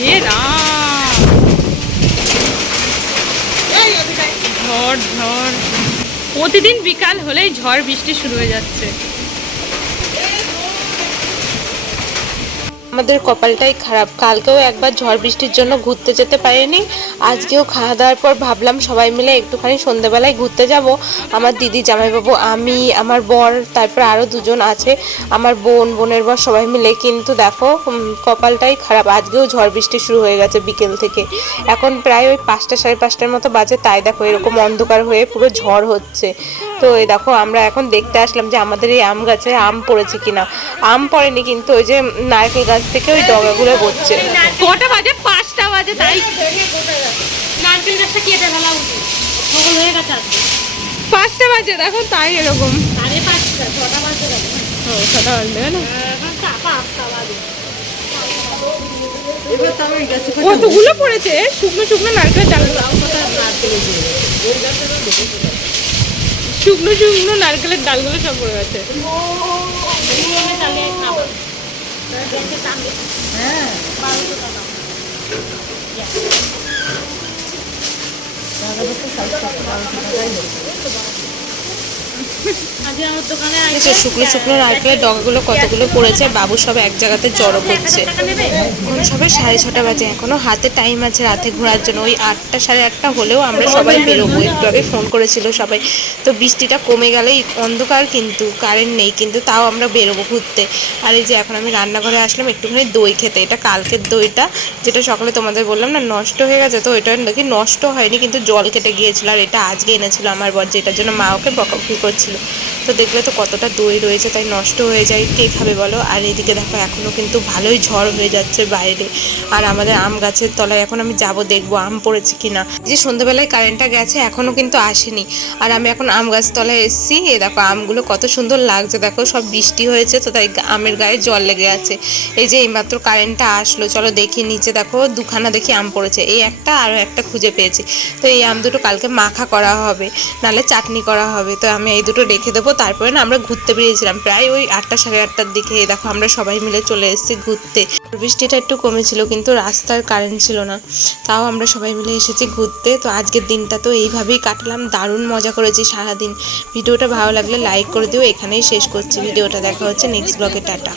এ রাম, ঝড় ঝড়, প্রতিদিন বিকাল হলেই ঝড় বৃষ্টি শুরু হয়ে যাচ্ছে। আমাদের কপালটাই খারাপ, কালকেও একবার ঝড় বৃষ্টির জন্য ঘুরতে যেতে পারিনি। আজকেও খাওয়া দাওয়ার পর ভাবলাম সবাই মিলে একটুখানি সন্ধ্যেবেলায় ঘুরতে যাব। আমার দিদি, জামাইবাবু, আমি, আমার বর, তারপর আরও দুজন আছে, আমার বোনের বর, সবাই মিলে। কিন্তু দেখো কপালটাই খারাপ, আজকেও ঝড় বৃষ্টি শুরু হয়ে গেছে বিকেল থেকে। এখন প্রায় ওই 5টা সাড়ে 5টার মতো বাজে, তাই দেখো এরকম অন্ধকার হয়ে পুরো ঝড় হচ্ছে। তো এই দেখো আমরা এখন দেখতে আসলাম যে আমাদের এই আম গাছে আম পড়েছে কিনা। আম পড়েনি, কিন্তু ওই যে নারকেল গাছ থেকে ওই ডগাগুলো পড়ছে। কটা বাজে? 5টা বাজে, তাই নারকেল গাছটা কেটে ফেলা উচিত, সকল হয়ে গেছে আজকে। 5টা বাজে দেখো, তাই এরকম। 5:30, 6টা বাজে যাবে। ও 6টা বাজে না, এখন 5টা বাজে। কতগুলো পড়েছে শুকনো শুকনো নারকেলের ডালগুলো, শুকনো শুকনো নারকেলের ডালগুলো সব পড়ে গেছে। শুকনো শুকনো নারকেলের ডগাগুলো কতগুলো পড়েছে, বাবু সব এক জায়গাতে জড়ো করছে। এখন সবাই 6:30 বাজে, এখনো হাতে টাইম আছে রাতে ঘোরার জন্য। ওই 8টা সাড়ে 8টা হলেও আমরা সবাই বেরোবো। একটু আগে ফোন করেছিল সবাই, তো বৃষ্টিটা কমে গেলেই অন্ধকার, কিন্তু কারেন্ট নেই, কিন্তু তাও আমরা বেরোবো ঘুরতে। আর এই যে এখন আমি রান্নাঘরে আসলাম একটুখানি দই খেতে। এটা কালকের দইটা, যেটা সকালে তোমাদের বললাম না নষ্ট হয়ে গেছে, তো এটা দেখি নষ্ট হয়নি, কিন্তু জল কেটে গিয়েছিল। আর এটা আজকে এনেছিল আমার বর, যেটার জন্য মা ওকে বকাবকি করছিল। তো দেখলে তো কতটা দই রয়েছে, তাই নষ্ট হয়ে যায়, কে খাবে বলো। আর এদিকে দেখো এখনও কিন্তু ভালোই ঝড় হয়ে যাচ্ছে বাইরে। আর আমাদের আম গাছের তলায় এখন আমি যাব, দেখবো আম পড়েছে কিনা। যে সন্ধ্যাবেলায় কারেন্টটা গেছে, এখনও কিন্তু আসেনি। আর আমি এখন আম গাছ তলায় এসেছি। এ দেখো আমগুলো কত সুন্দর লাগছে, দেখো সব বৃষ্টি হয়েছে তো, তাই আমের গায়ে জল লেগে আছে। এই যে এইমাত্র কারেন্টটা আসলো, চলো দেখি নিচে দেখো দুখানা দেখি আম পড়েছে, এই একটা আরও একটা খুঁজে পেয়েছি। তো এই আম দুটো কালকে মাখা করা হবে, নাহলে চাটনি করা হবে। তো আমি এই দুটো রেখে দেবো। তারপরে না আমরা ঘুরতে বেরিয়েছিলাম প্রায় ওই 8টা সাড়ে 8টার দিকে। দেখো আমরা সবাই মিলে চলে এসেছি ঘুরতে। বৃষ্টিটা একটু কমেছিল, কিন্তু রাস্তার কারেন্ট ছিল না, তাও আমরা সবাই মিলে এসেছি ঘুরতে। তো আজকের দিনটা তো এইভাবেই কাটলাম, দারুণ মজা করেছি সারাদিন। ভিডিওটা ভালো লাগলে লাইক করে দিও। এখানেই শেষ করছি ভিডিওটা, দেখা হচ্ছে নেক্সট ব্লগে, টাটা।